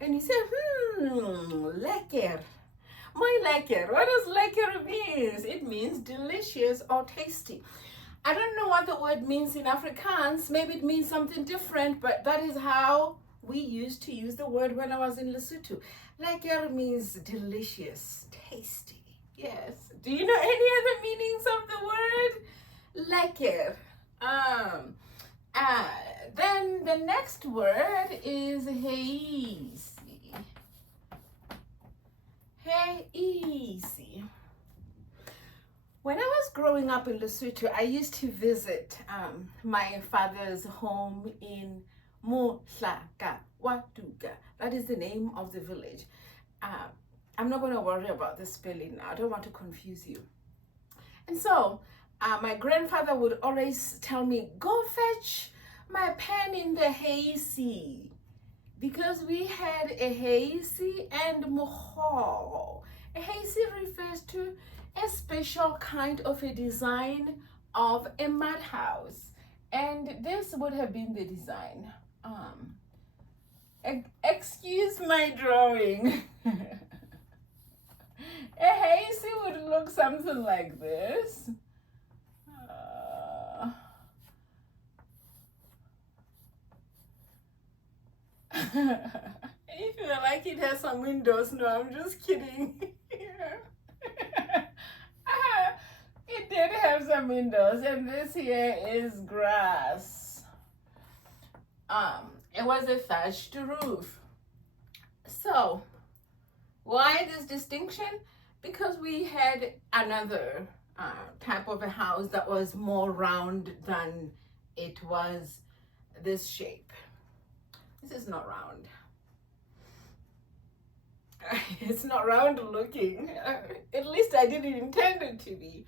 And you say, lekker. My lekker. What does lekker mean? It means delicious or tasty. I don't know what the word means in Afrikaans. Maybe it means something different, but that is how we used to use the word when I was in Lesotho. Lekker means delicious, tasty. Yes. Do you know any other meanings of the word? Lekker. Then the next word is hazy. Hazy. When I was growing up in Lesotho, I used to visit my father's home in Mohlaka Watuka. That is the name of the village. I'm not going to worry about the spelling now. I don't want to confuse you. And so my grandfather would always tell me, go fetch my pen in the hazy. Because we had a hazy and moho. A hazy refers to a special kind of a design of a mud house. And this would have been the design. Excuse my drawing. A hazy would look something like this. If you like, it has some windows. No, I'm just kidding. It did have some windows, and this here is grass. It was a thatched roof. So, why this distinction? Because we had another type of a house that was more round than it was this shape. This is not round. It's not round looking. At least I didn't intend it to be.